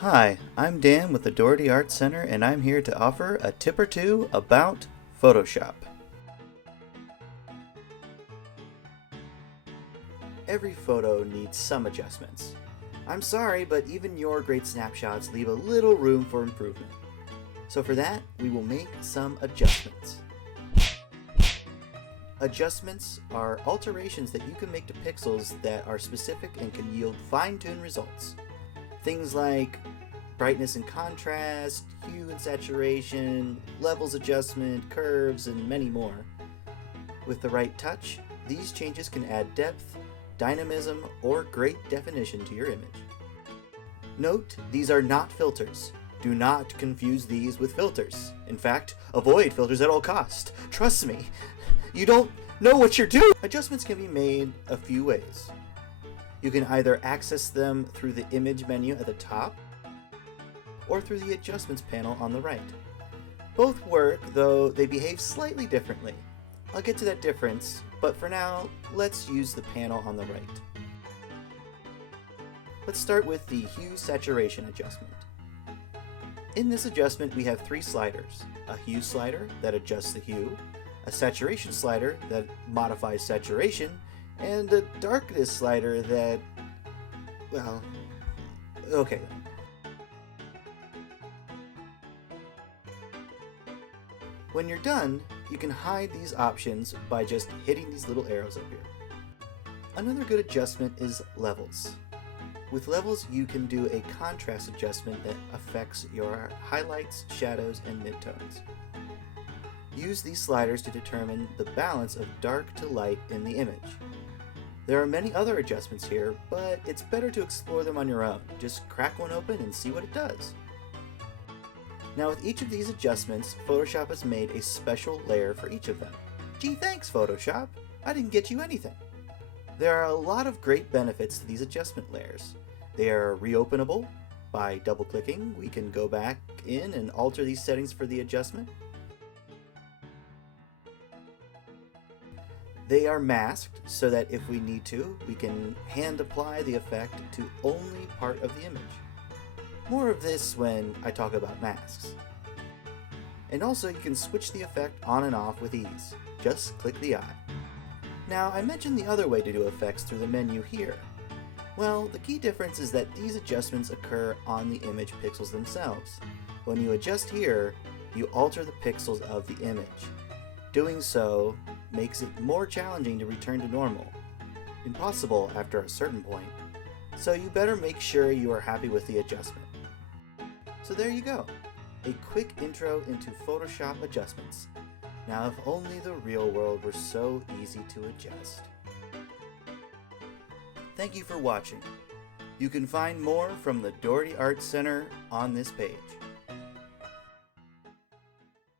Hi, I'm Dan with the Dougherty Art Center, and I'm here to offer a tip or two about Photoshop. Every photo needs some adjustments. I'm sorry, but even your great snapshots leave a little room for improvement. So for that, we will make some adjustments. Adjustments are alterations that you can make to pixels that are specific and can yield fine-tuned results. Things like brightness and contrast, hue and saturation, levels adjustment, curves, and many more. With the right touch, these changes can add depth, dynamism, or great definition to your image. Note, these are not filters. Do not confuse these with filters. In fact, avoid filters at all costs. Trust me, you don't know what you're doing. Adjustments can be made a few ways. You can either access them through the image menu at the top or through the adjustments panel on the right. Both work, though they behave slightly differently. I'll get to that difference, but for now, let's use the panel on the right. Let's start with the hue saturation adjustment. In this adjustment, we have three sliders: a hue slider that adjusts the hue, a saturation slider that modifies saturation, and a darkness slider that, well, okay. When you're done, you can hide these options by just hitting these little arrows up here. Another good adjustment is levels. With levels, you can do a contrast adjustment that affects your highlights, shadows, and midtones. Use these sliders to determine the balance of dark to light in the image. There are many other adjustments here, but it's better to explore them on your own. Just crack one open and see what it does. Now with each of these adjustments, Photoshop has made a special layer for each of them. Gee, thanks Photoshop! I didn't get you anything. There are a lot of great benefits to these adjustment layers. They are reopenable. By double-clicking, we can go back in and alter these settings for the adjustment. They are masked, so that if we need to, we can hand apply the effect to only part of the image. More of this when I talk about masks. And also you can switch the effect on and off with ease. Just click the eye. Now I mentioned the other way to do effects through the menu here. Well, the key difference is that these adjustments occur on the image pixels themselves. When you adjust here, you alter the pixels of the image. Doing so makes it more challenging to return to normal. Impossible after a certain point. So you better make sure you are happy with the adjustment. So there you go. A quick intro into Photoshop adjustments. Now if only the real world were so easy to adjust. Thank you for watching. You can find more from the Dougherty Art Center on this page.